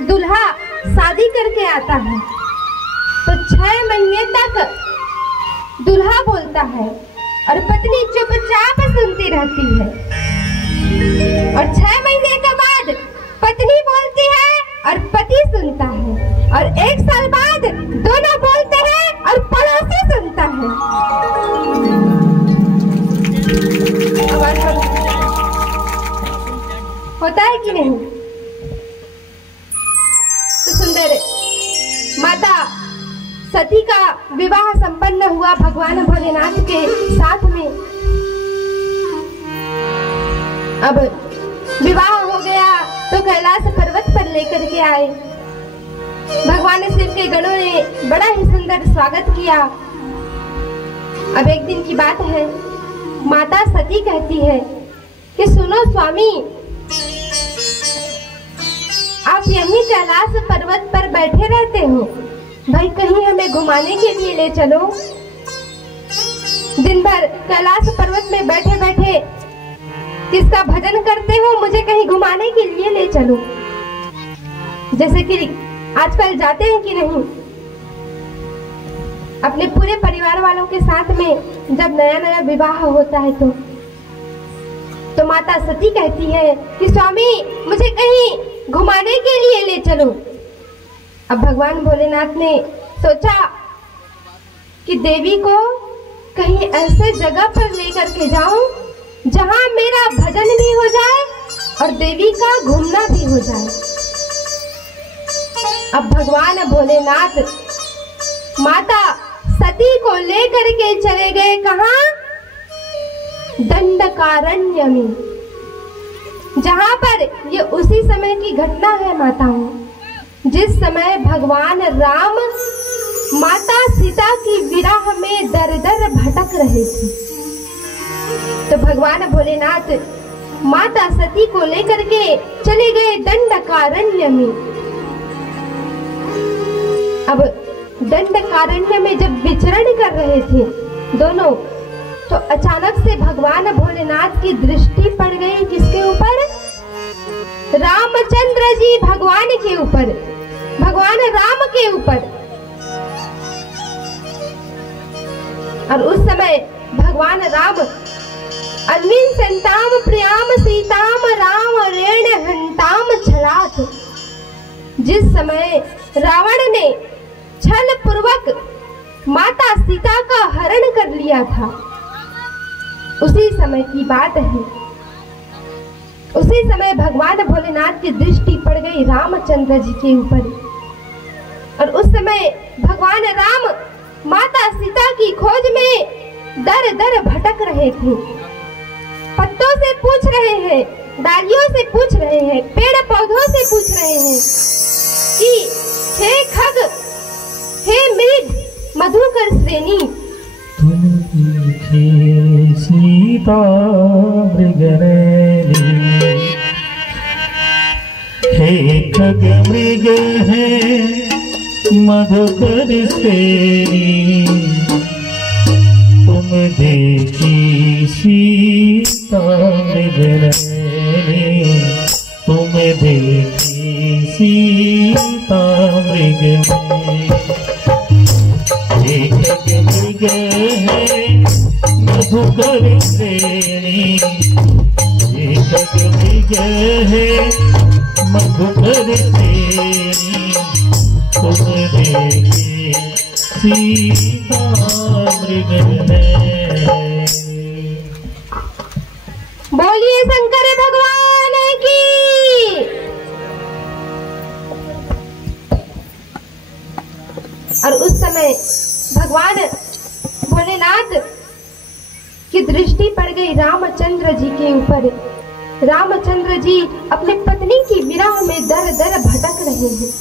दूल्हा शादी करके आता है तो 6 महीने तक दूल्हा बोलता है और पत्नी चुपचाप सुनती रहती है, और 6 महीने के बाद पत्नी बोलती है और पति सुनता है, और 1 साल बाद दोनों बोलते हैं और पड़ोसी सुनता है। होता है कि नहीं? तो सुंदर माता सती का विवाह संपन्न हुआ भगवान भोलेनाथ के साथ में। अब विवाह हो गया तो कैलाश पर्वत पर लेकर के आए। भगवान शिव के गणों ने बड़ा ही सुंदर स्वागत किया। अब एक दिन की बात है, माता सती कहती है कि सुनो स्वामी, आप यहीं कैलाश पर्वत पर बैठे रहते हो, भाई कहीं हमें घुमाने के लिए ले चलो। दिन भर कैलाश पर्वत में बैठे बैठे किसका भजन करते हो, मुझे कहीं घुमाने के लिए ले चलो। जैसे कि आजकल जाते हैं कि नहीं, अपने पूरे परिवार वालों के साथ में जब नया नया विवाह होता है तो माता सती कहती है कि स्वामी मुझे कहीं घुमाने के लिए ले चलो। अब भगवान भोलेनाथ ने सोचा कि देवी को कहीं ऐसे जगह पर लेकर के जाऊं जहां मेरा भजन भी हो जाए और देवी का घूमना भी हो जाए। अब भगवान भोलेनाथ माता सती को लेकर के चले गए कहां? दंडकारण्य में, जहां पर ये उसी समय की घटना है माताओं, जिस समय भगवान राम माता सीता की विरह में दर दर भटक रहे थे। तो भगवान भोलेनाथ माता सती को लेकर के चले गए दंडकारण्य में। अब दंडकारण्य में जब विचरण कर रहे थे दोनों, तो अचानक से भगवान भोलेनाथ की दृष्टि पड़ गई किसके ऊपर? रामचंद्र जी भगवान के ऊपर, भगवान राम के ऊपर। और उस समय भगवान राम अन्विन संताम प्रियाम सीताम राम रेण हंताम छलात, जिस समय रावण ने छल पूर्वक माता सीता का हरण कर लिया था, उसी समय की बात है। उसी समय भगवान भोलेनाथ की दृष्टि पड़ गई रामचंद्र जी के ऊपर, और उस समय भगवान राम माता सीता की खोज में दर दर भटक रहे थे। पत्तों से पूछ रहे हैं, डालियों से पूछ रहे हैं, पेड़ पौधों से पूछ रहे हैं कि हे खग, हे मृग मधुकर श्रेणी, सीता मृगनैनी, हे खग मृग है मधुकर श्रेणी, तुम देखी सीता मृगनैनी, तुम देखी सीता मृगनैनी, हे खग मृग है मधुकर श्रेणी, हे खग मृग है मधुकर श्रेणी, तुम देखी सीता मृगनैनी। बोलिए शंकर भगवान की। और उस समय भगवान भोलेनाथ की दृष्टि पड़ गई रामचंद्र जी के ऊपर। रामचंद्र जी अपने पत्नी की विरह में दर दर भटक रहे हैं,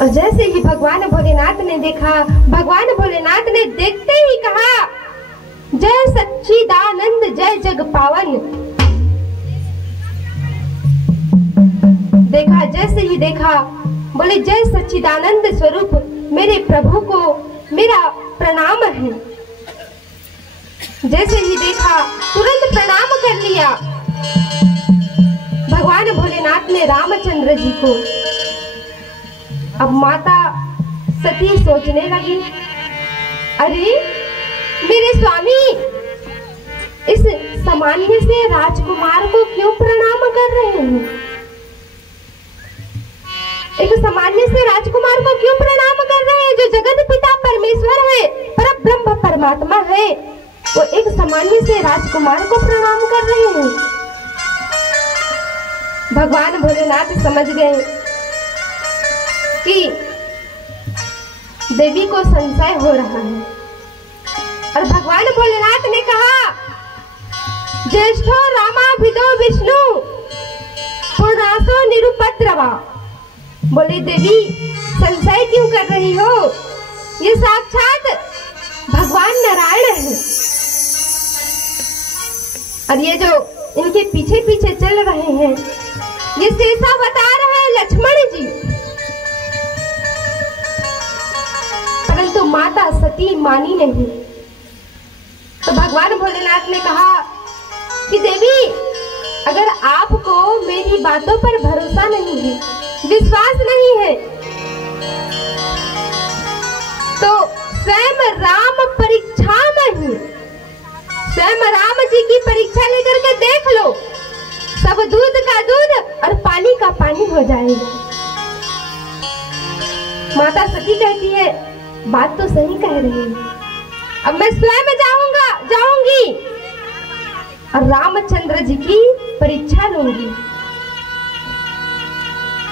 और जैसे ही भगवान भोलेनाथ ने देखा, भगवान भोलेनाथ ने देखते ही कहा, जय सच्चिदानंद जय जग पावन। देखा, जैसे ही देखा, बोले जय सच्चिदानंद स्वरूप मेरे प्रभु को मेरा प्रणाम है। जैसे ही देखा तुरंत प्रणाम कर लिया। भगवान भोलेनाथ ने रामचंद्र जी को, अब माता सती सोचने लगी, अरे मेरे स्वामी इस सामान्य से राजकुमार को क्यों प्रणाम कर रहे हैं? एक सामान्य से राजकुमार को क्यों प्रणाम कर रहे हैं? जो जगत पिता परमेश्वर है, परब्रह्म परमात्मा है, वो एक सामान्य से राजकुमार को प्रणाम कर रहे हैं। भगवान भोलेनाथ समझ गए कि देवी को संशय हो रहा है, और भगवान भोलेनाथ ने कहा, ज्येष्ठो रामाभिदो विष्णु पुरासो निरुपद्रवा। बोले देवी संशय क्यों कर रही हो? ये साक्षात भगवान नारायण है, और ये जो इनके पीछे पीछे चल रहे हैं ये शेषावतार है लक्ष्मण जी। परंतु माता सती मानी नहीं। तो भगवान भोलेनाथ ने कहा कि देवी अगर आपको मेरी बातों पर भरोसा नहीं है, विश्वास नहीं है, तो स्वयं राम परीक्षा में ही स्वयं राम जी की परीक्षा लेकर के देख लो, सब दूध का दूध और पानी का पानी हो जाएगा। माता सती कहती है, बात तो सही कह रही है, अब मैं स्वयं जाऊंगी और रामचंद्र जी की परीक्षा लूंगी।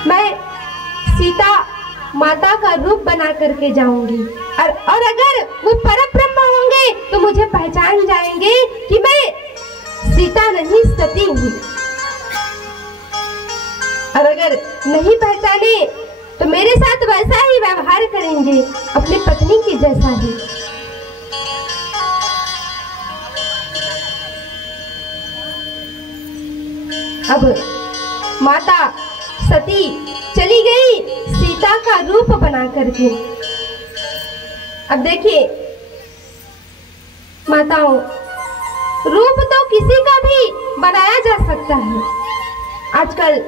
मैं सीता माता का रूप बना करके जाऊंगी, और अगर वो परब्रह्म होंगे तो मुझे पहचान जाएंगे कि मैं सीता नहीं सती हूँ, और अगर नहीं पहचाने तो मेरे साथ वैसा ही व्यवहार करेंगे अपनी पत्नी की जैसा ही। अब माता सती चली गई सीता का रूप बना करके। अब देखिए माताओं, रूप तो किसी का भी बनाया जा सकता है। आजकल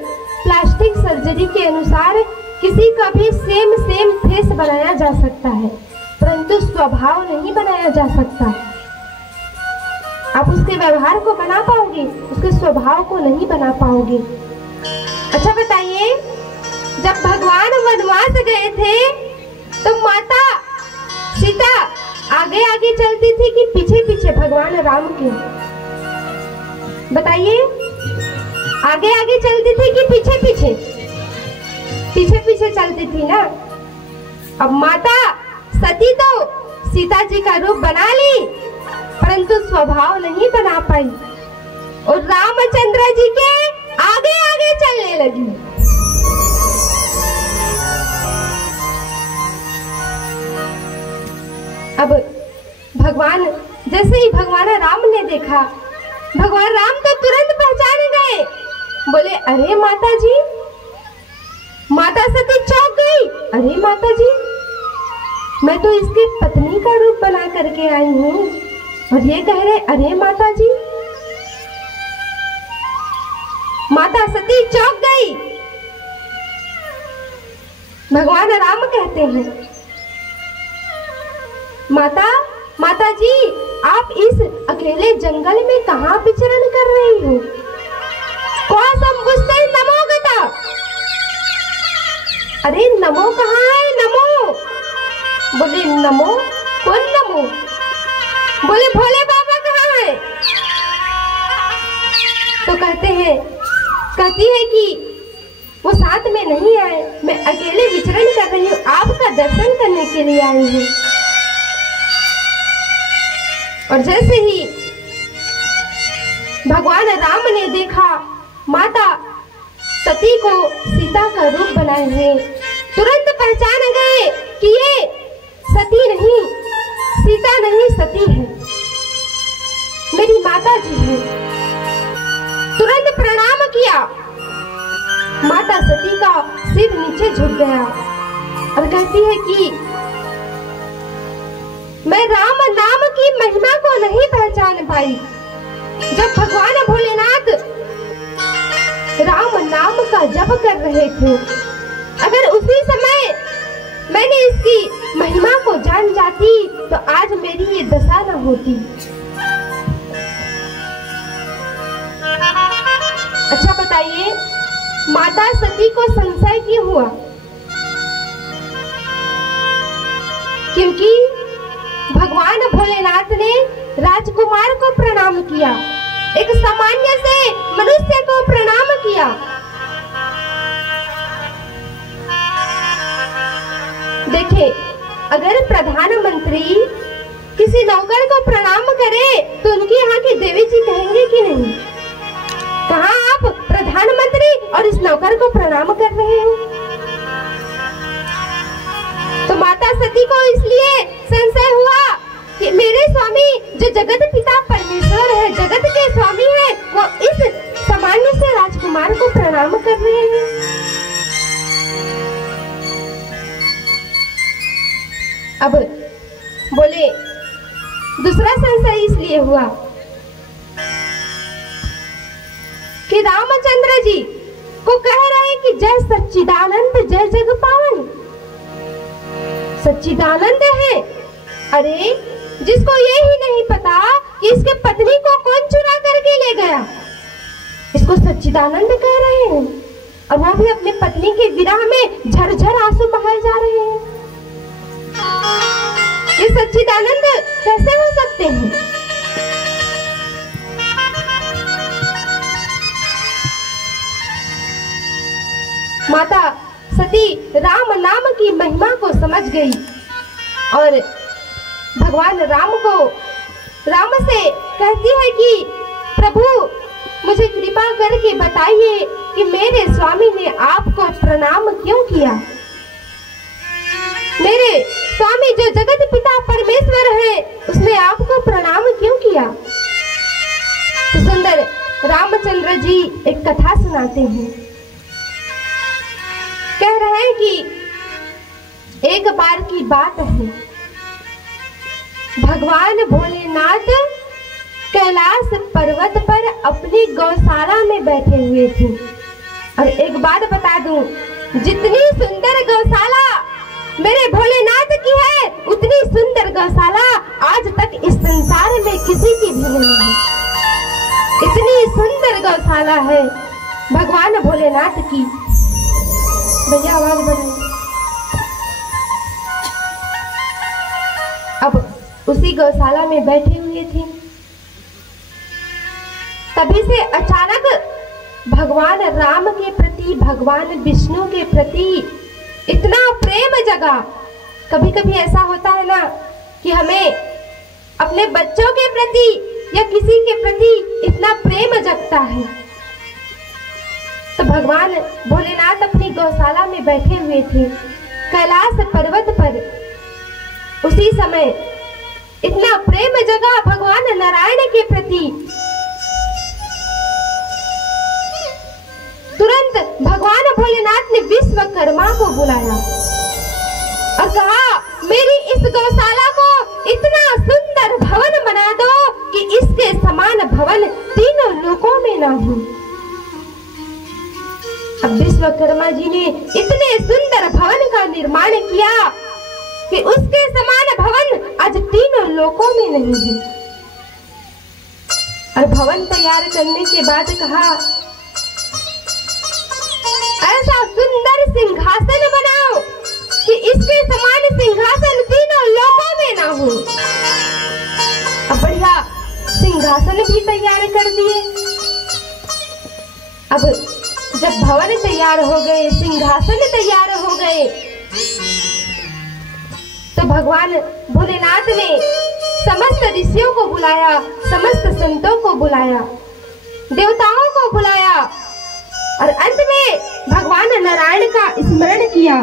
प्लास्टिक सर्जरी के अनुसार किसी का भी सेम फेस बनाया जा सकता है, परंतु स्वभाव नहीं बनाया जा सकता। आप उसके व्यवहार को बना पाओगे, उसके स्वभाव को नहीं बना पाओगे। अच्छा बताइए, जब भगवान वनवास गए थे तो माता सीता आगे आगे चलती थी कि पीछे पीछे भगवान राम के? बताइए, आगे आगे चलती थी कि पीछे पीछे? पीछे पीछे चलती थी ना। अब माता सती तो सीता जी का रूप बना ली, परंतु स्वभाव नहीं बना पाई, और रामचंद्र जी के आगे आगे चलने लगी। अब भगवान, जैसे ही भगवान राम ने देखा, भगवान राम तो तुरंत पहचान गए। बोले, अरे माता जी। माता सती चौंक गई, अरे माता जी, मैं तो इसकी पत्नी का रूप बना करके आई हूँ, और ये कह रहे अरे माता जी। माता सती चौंक गई। भगवान राम कहते हैं, माता जी, आप इस अकेले जंगल में कहाँ विचरण कर रही हो? कौन संबुस्ते नमो गता? अरे नमो कहाँ है? नमो। बोले नमो? कौन नमो? बोले भोले बाबा कहाँ है? तो कहती है कि वो साथ में नहीं आए, मैं अकेले विचरण कर रही हूँ, आपका दर्शन करने के लिए आई हूँ। और जैसे ही भगवान राम ने देखा माता सती को सीता का रूप बनाए हुए, तुरंत पहचान गए कि ये सती नहीं, सीता नहीं, सती है, मेरी माता जी है। तुरंत प्रणाम किया। माता सती का सिर नीचे झुक गया और कहती है कि मैं राम नाम की महिमा को नहीं पहचान पाई। जब भगवान भोलेनाथ राम नाम का जप कर रहे थे। अगर उसी समय मैंने इसकी महिमा को जान जाती तो आज मेरी ये दशा न होती। अच्छा बताइए, माता सती को संशय क्यों हुआ? क्योंकि भगवान भोलेनाथ ने राजकुमार को प्रणाम किया, एक सामान्य से मनुष्य को प्रणाम किया। देखिए, अगर प्रधानमंत्री किसी नौकर को प्रणाम करे तो उनके यहाँ की देवी जी कहेंगे कि नहीं, कहाँ आप प्रधानमंत्री और इस नौकर को प्रणाम कर रहे हो? तो माता सती को इसलिए संशय हुआ कि मेरे स्वामी जो जगत पिता परमेश्वर है, जगत के स्वामी है, वो इस सामान्य से राजकुमार को प्रणाम कर रहे हैं। अब बोले दूसरा संशय इसलिए हुआ कि रामचंद्र जी को कह रहे कि जय सच्चिदानंद जय जग पावन। सच्चिदानंद है, अरे जिसको ये ही नहीं पता कि इसके पत्नी को कौन चुरा करके ले गया, इसको सच्चिदानंद कह रहे हैं, और वो भी अपनी पत्नी के विरह में झरझर आंसू बहाए जा रहे हैं। ये सच्चिदानंद कैसे हो सकते हैं? माता सती राम नाम की महिमा को समझ गई और भगवान राम से कहती है कि प्रभु मुझे कृपा करके बताइए कि मेरे स्वामी ने आपको प्रणाम क्यों किया। मेरे स्वामी जो जगत पिता परमेश्वर है उसने आपको प्रणाम क्यों किया? तो सुंदर रामचंद्र जी एक कथा सुनाते हैं। कह रहे हैं कि एक बार की बात है, भगवान भोलेनाथ कैलाश पर्वत पर अपनी गौशाला में बैठे हुए थे। और एक बात बता दूं, जितनी सुंदर गौशाला मेरे भोलेनाथ की है उतनी सुंदर गौशाला आज तक इस संसार में किसी की भी नहीं है। इतनी सुंदर गौशाला है भगवान भोलेनाथ की। भैया आवाज बढ़ाइए। अब उसी गौशाला में बैठे हुए थे, तभी से अचानक भगवान राम के प्रति, भगवान विष्णु के प्रति इतना प्रेम जगा। कभी कभी ऐसा होता है ना कि हमें अपने बच्चों के प्रति या किसी के प्रति इतना प्रेम जगता है। तो भगवान भोलेनाथ अपनी गौशाला में बैठे हुए थे कैलाश पर्वत पर। उसी समय इतना प्रेम जगा भगवान नारायण के प्रति। तुरंत भगवान भोलेनाथ ने विश्वकर्मा को बुलाया और कहा, मेरी इस गौशाला को इतना सुंदर भवन बना दो कि इसके समान भवन तीनों लोकों में ना हो। अब विश्वकर्मा जी ने इतने सुंदर भवन का निर्माण किया कि उसके समान भवन आज तीनों लोकों में नहीं है। और भवन तैयार करने के बाद कहा, ऐसा सुंदर सिंहासन बनाओ कि इसके समान सिंहासन तीनों लोकों में ना हो। अब बढ़िया सिंहासन भी तैयार कर दिए। अब जब भवन तैयार हो गए, सिंहासन तैयार हो गए, तो भगवान भोलेनाथ ने समस्त ऋषियों को बुलाया, समस्त संतों को बुलाया, देवताओं को बुलाया और अंत में भगवान नारायण का स्मरण किया